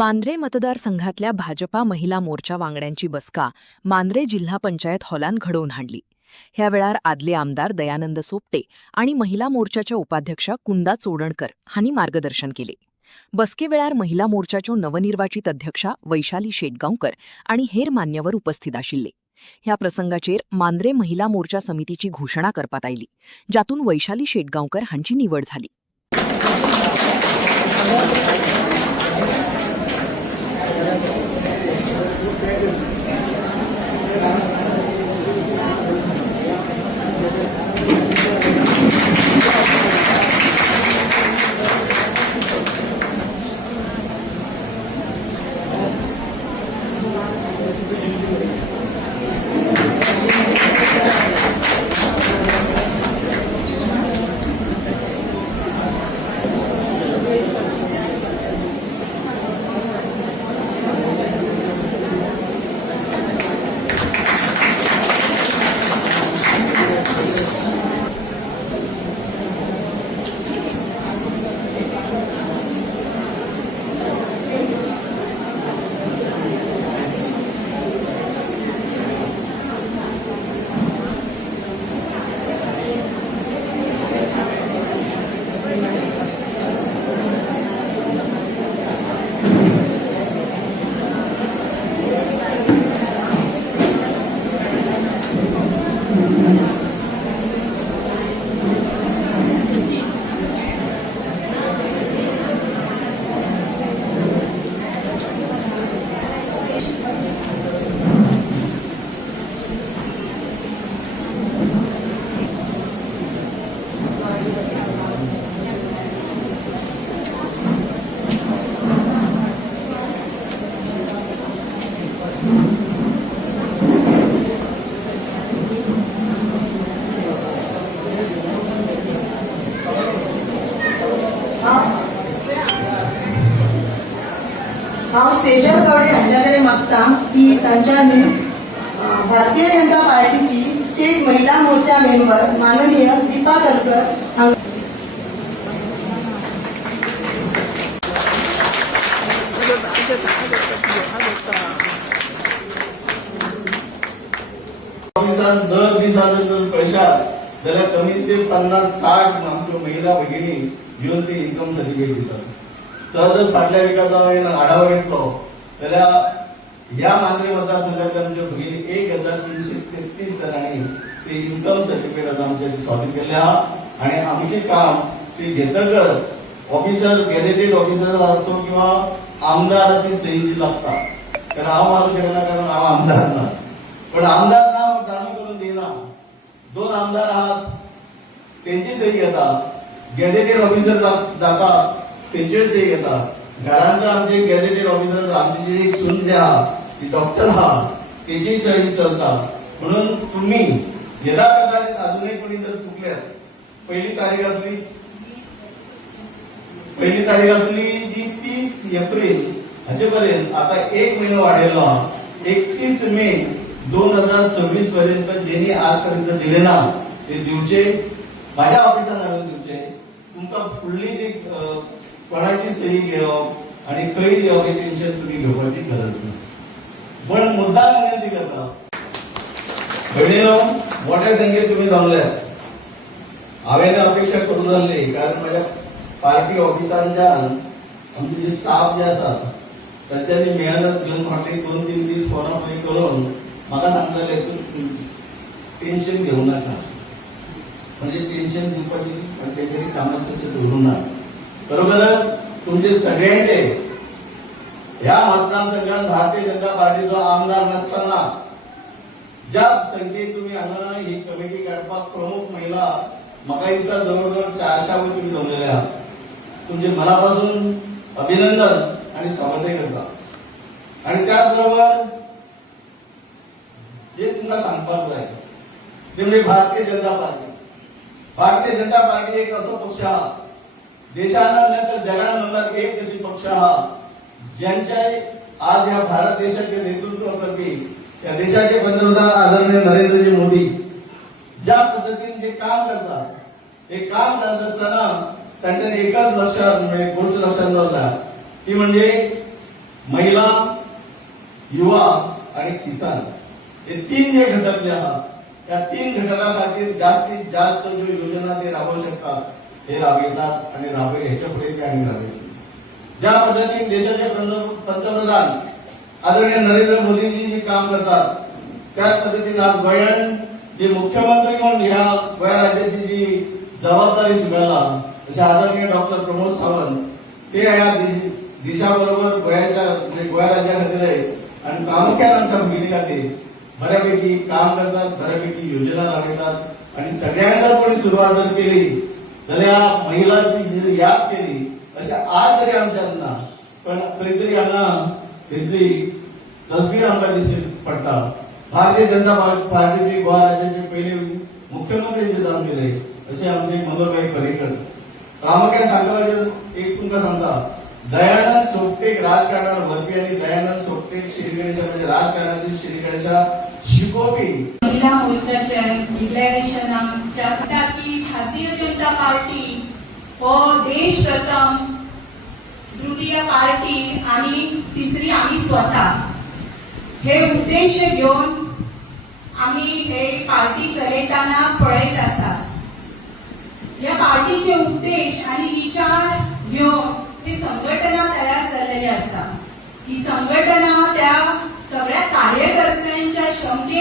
मांद्रे मतदारसंघातल्या भाजपा महिला मोर्चा वांगड्यांची बसका मांद्रे जिल्हा पंचायत हॉलान घडवून हाडली. ह्या वेळार आदले आमदार दयानंद सोपटे आणि महिला मोर्चाच्या उपाध्यक्षा कुंदा चोडणकर हांनी मार्गदर्शन केले. बसके वेळार महिला मोर्चाच्यो नवनिर्वाचित अध्यक्षा वैशाली शेटगांवकर आणि हेर मान्यवर उपस्थित आशिल्ले. ह्या प्रसंगाचेर मांद्रे महिला मोर्चा समितीची घोषणा करपात आयली, जातून वैशाली शेटगांवकर हांची निवड झाली. हांव सेजल गवडे हांच्याकडे मागता की तांच्यांनी भारतीय जनता पार्टीची स्टेट महिला मोर्चा मेंबर माननीय दीपा तलकर दर दिसाचे जर पळयशात जाल्यार कमीच ते 50-60 आमच्यो महिला भगिनी घेवन ते इन्कम सर्टिफिकेट दितात. सहजच फाटल्या विकाचा हांवें आढावा घेतलो जाल्यार ह्या मांद्रे मतदारसंघातल्या आमच्यो भगिनी 1333 जणांनी ते इन्कम सर्टिफिकेट आमचे स्वाधीन केल्ले आहा. आणि आमचे काम ते घेतकच ऑफिसर गॅजेटेड ऑफिसर असो किंवा आमदाराची सही जी लागता, कारण हांव मारूं शकना कारण हांव आमदार ना, पण आमदार नाव जाणीव करून दिना. 2 आमदार आहात तेंची सही घेतात, गॅजेटेड ऑफिसर जातात तेंचेर सही घेतात, घरांत आमचे गॅजेटेड ऑफिसर आमची जी एक सून जी आहा ती डॉक्टर आहा तेची सही चलता. म्हणून तुम्ही येता कदाचित अजूनही कोणी जर चुकल्यात, पहिली तारीख असली जी 30 एप्रिल हाचे पर्यंत आता 1 महिनो वाढयलो आहा. 31 मे 2026 पर्यंत ज्यांनी आजपर्यंत दिले ना ते दिवचे, माझ्या ऑफिसात हाडून दिवचे. तुमका फुडली जी कोणाची सही घेवप आणि खंय देवप हे टेन्शन तुम्ही घेवपाची गरज ना. पण मुद्दाम विनंती करता भयणीनो, मोठ्या संख्येत तुम्ही जमल्यात. हांवें अपेक्षा करूं जाल्ली कारण माझ्या पार्टी ऑफिसांच्यान आमचे जे स्टाफ जे आसा तांच्यांनी मेहनत घेवन फाटली 2-3 दीस फोना फोनी करून म्हाका सांगताले तूं टेन्शन घेवं नाका, म्हणजे टेन्शन दिवपाची आनी तेंच्यानी कामाचें अशें दवरूं ना. बरोबरच तुमचे सगळ्यांचे ह्या मतदारसंघात भारतीय जनता पार्टीचो आमदार नसताना ज्या संख्येन तुम्ही हांगा ही कमिटी काडपाक प्रमुख महिला म्हाका दिसता जवळ 400 वयर तुम्ही जमलेले आहात. तुमचे मनापासून अभिनंदन आणि स्वागतही करता. आणि त्याच बरोबर जे तुमकां सांगपाक जाय ते म्हणजे भारतीय जनता पार्टी एक असो पक्ष आहा, देशान नाही तर जगान नंबर 1 अशी पक्ष आहा ज्यांच्या आज या भारत देशाचे नेतृत्व करते, या देशाचे पंतप्रधान आदरणीय नरेंद्रजी मोदी ज्या पद्धतीने जे काम करतात, हे काम करत असताना त्यांच्याने एकच गोष्ट लक्षात ठेवला ती म्हणजे महिला, युवा आणि किसान हे तीन जे घटक जे आहात त्या तीन घटका खातीर जास्तीत जास्त ज्यो योजना ते राबवू शकतात हे राबयतात आणि ह्याच्या पुढे ते आम्ही राबयतो. ज्या पद्धतीने देशाचे पंतप्रधान आदरणीय नरेंद्र मोदीजी जे काम करतात त्याच पद्धतीने आज गोंयान जे मुख्यमंत्री म्हणून ह्या गोंया राज्याची जी जबाबदारी स्वीकारला असे आदरणीय डॉक्टर प्रमोद सावंत ते ह्या दिशा बरोबर गोंयाच्या म्हणजे गोंया राज्या खातीर आहे आणि प्रामुख्याने आमच्या भगिनी खातीर बऱ्यापैकी काम करतात, बऱ्यापैकी योजना राबयतात आणि सगळ्यांना कोणी सुरुवात जर केली जाल्यार महिलांची जी याद केली अशें आज जरी आमच्यात ना पण खंय तरी हांगा तेची तस्वीर आमकां दिश्टी पडटा. भारतीय जनता पार्टीचे गोवा राज्याचे पहिले मुख्यमंत्री जे जावन गेले असे आमचे मनोहरभाई पर्रीकर. प्रामुख्यान सांगपाचें एक तुमकां सांगता, दयानंद सोपटेक राजकारणात व्हरपी आणि दयानंद सोपटेक श्री गणेशा म्हणजे राजकारणाची श्री गणेशा शिकोवपी महिला मोर्चाच्या डिक्लेरेशनाच्या की भारतीय जनता पार्टी हो देश प्रथम, तृतीय पार्टी आणि तिसरी आम्ही स्वतः हे उद्देश घेऊन आम्ही हे पार्टी चलयताना पळयत आसा. या पार्टीचे उद्देश आणि विचार घेऊन ही संघटना तयार झालेली आसा. ही संघटना त्या सगळ्या कार्यकर्त्यांच्या क्षमते